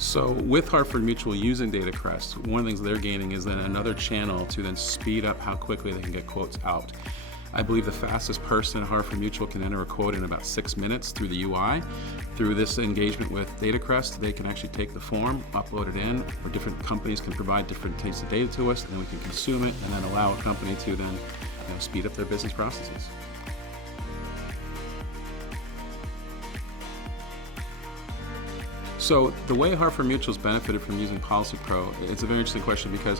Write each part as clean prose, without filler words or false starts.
So with Harford Mutual using DataCrest, one of the things they're gaining is then another channel to then speed up how quickly they can get quotes out. I believe the fastest person at Harford Mutual can enter a quote in about 6 minutes through the UI. Through this engagement with DataCrest, they can actually take the form, upload it in, or different companies can provide different types of data to us, and then we can consume it and then allow a company to then speed up their business processes. So the way Harford Mutual's benefited from using Policy Pro, it's a very interesting question because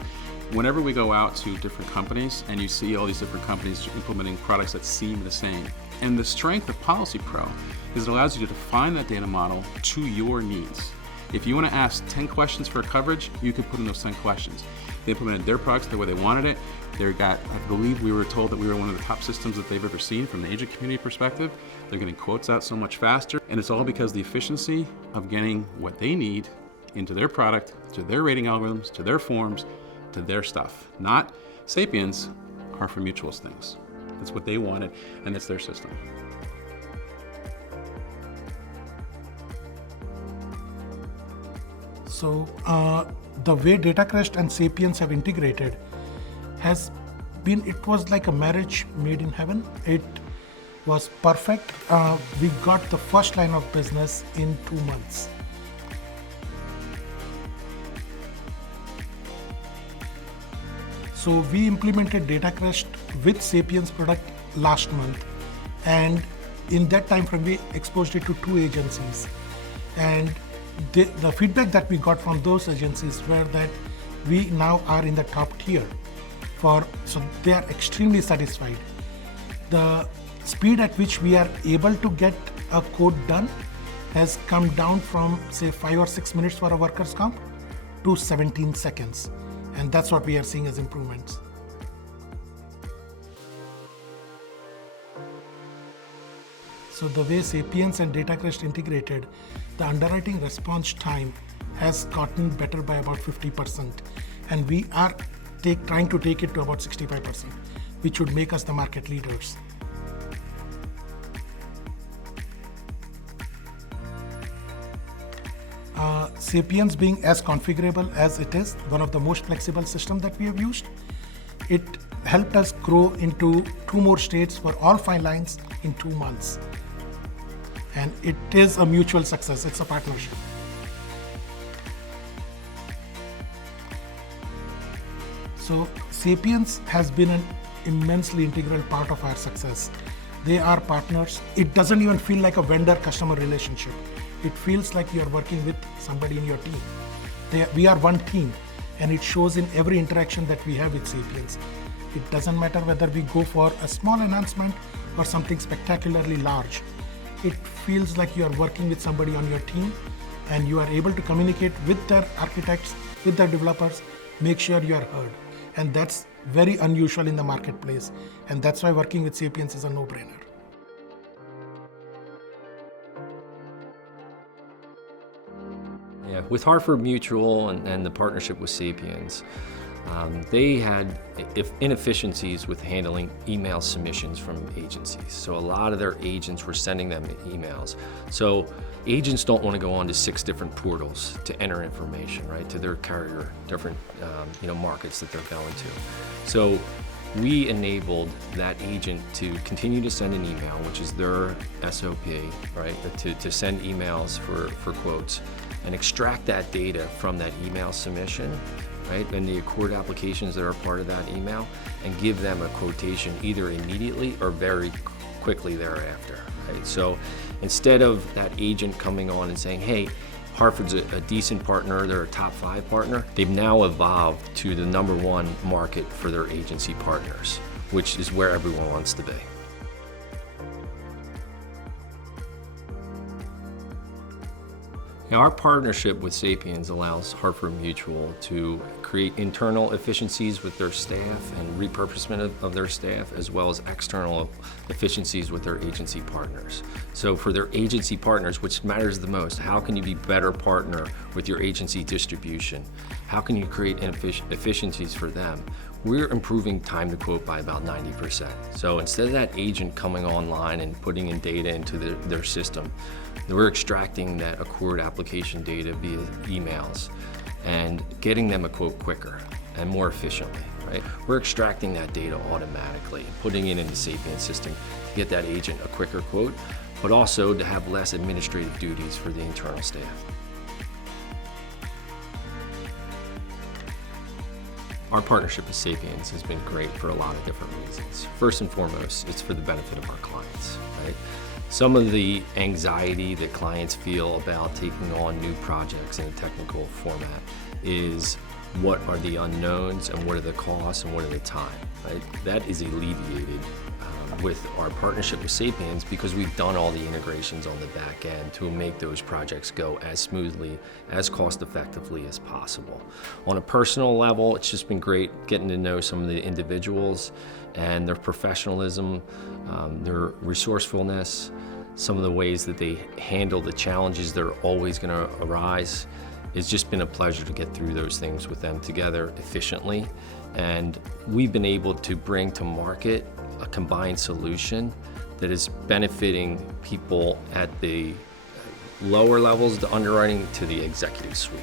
whenever we go out to different companies and you see all these different companies implementing products that seem the same, and the strength of Policy Pro is it allows you to define that data model to your needs. If you want to ask 10 questions for coverage, you can put in those 10 questions. They implemented their products the way they wanted it. I believe we were told that we were one of the top systems that they've ever seen from the agent community perspective. They're getting quotes out so much faster, and it's all because the efficiency of getting what they need into their product, to their rating algorithms, to their forms, to their stuff. Not Sapiens, Harford Mutual's things. That's what they wanted, and it's their system. So the way DataCrest and Sapiens have integrated has been, it was like a marriage made in heaven. It was perfect. We got the first line of business in 2 months. So we implemented DataCrest with Sapiens product last month, and in that time frame we exposed it to 2 agencies, and the feedback that we got from those agencies were that we now are in the top tier so they are extremely satisfied. The speed at which we are able to get a quote done has come down from say 5 or 6 minutes for a workers' comp to 17 seconds. And that's what we are seeing as improvements. So the way Sapiens and DataCrest integrated, the underwriting response time has gotten better by about 50%. And we are trying to take it to about 65%, which would make us the market leaders. Sapiens being as configurable as it is, one of the most flexible systems that we have used, it helped us grow into 2 more states for all 5 lines in 2 months. And it is a mutual success, it's a partnership. So Sapiens has been an immensely integral part of our success. They are partners. It doesn't even feel like a vendor-customer relationship. It feels like you're working with somebody in your team. We are one team, and it shows in every interaction that we have with Sapiens. It doesn't matter whether we go for a small enhancement or something spectacularly large. It feels like you are working with somebody on your team, and you are able to communicate with their architects, with their developers, make sure you are heard. And that's very unusual in the marketplace. And that's why working with Sapiens is a no-brainer. Yeah, with Harford Mutual and the partnership with Sapiens, they had inefficiencies with handling email submissions from agencies. So a lot of their agents were sending them emails. So agents don't want to go on to 6 different portals to enter information, right, to their carrier, different markets that they're going to. So we enabled that agent to continue to send an email, which is their SOP, right, to send emails for quotes, and extract that data from that email submission, right, and the Accord applications that are part of that email, and give them a quotation either immediately or very quickly thereafter, right? So instead of that agent coming on and saying, hey, Harford's a decent partner, they're a top 5 partner, they've now evolved to the #1 market for their agency partners, which is where everyone wants to be. Now, our partnership with Sapiens allows Harford Mutual to create internal efficiencies with their staff and repurposement of their staff, as well as external efficiencies with their agency partners. So for their agency partners, which matters the most, how can you be a better partner with your agency distribution? How can you create efficiencies for them? we're improving time to quote by about 90%. So instead of that agent coming online and putting in data into their system, we're extracting that Accord application data via emails and getting them a quote quicker and more efficiently, right? We're extracting that data automatically, putting it in the Sapiens system to get that agent a quicker quote, but also to have less administrative duties for the internal staff. Our partnership with Sapiens has been great for a lot of different reasons. First and foremost, it's for the benefit of our clients, right? Some of the anxiety that clients feel about taking on new projects in a technical format is what are the unknowns and what are the costs and what are the time, right? That is alleviated with our partnership with Sapiens because we've done all the integrations on the back end to make those projects go as smoothly, as cost effectively as possible. On a personal level, it's just been great getting to know some of the individuals and their professionalism, their resourcefulness, some of the ways that they handle the challenges that are always going to arise. It's just been a pleasure to get through those things with them together efficiently. And we've been able to bring to market a combined solution that is benefiting people at the lower levels, the underwriting to the executive suite.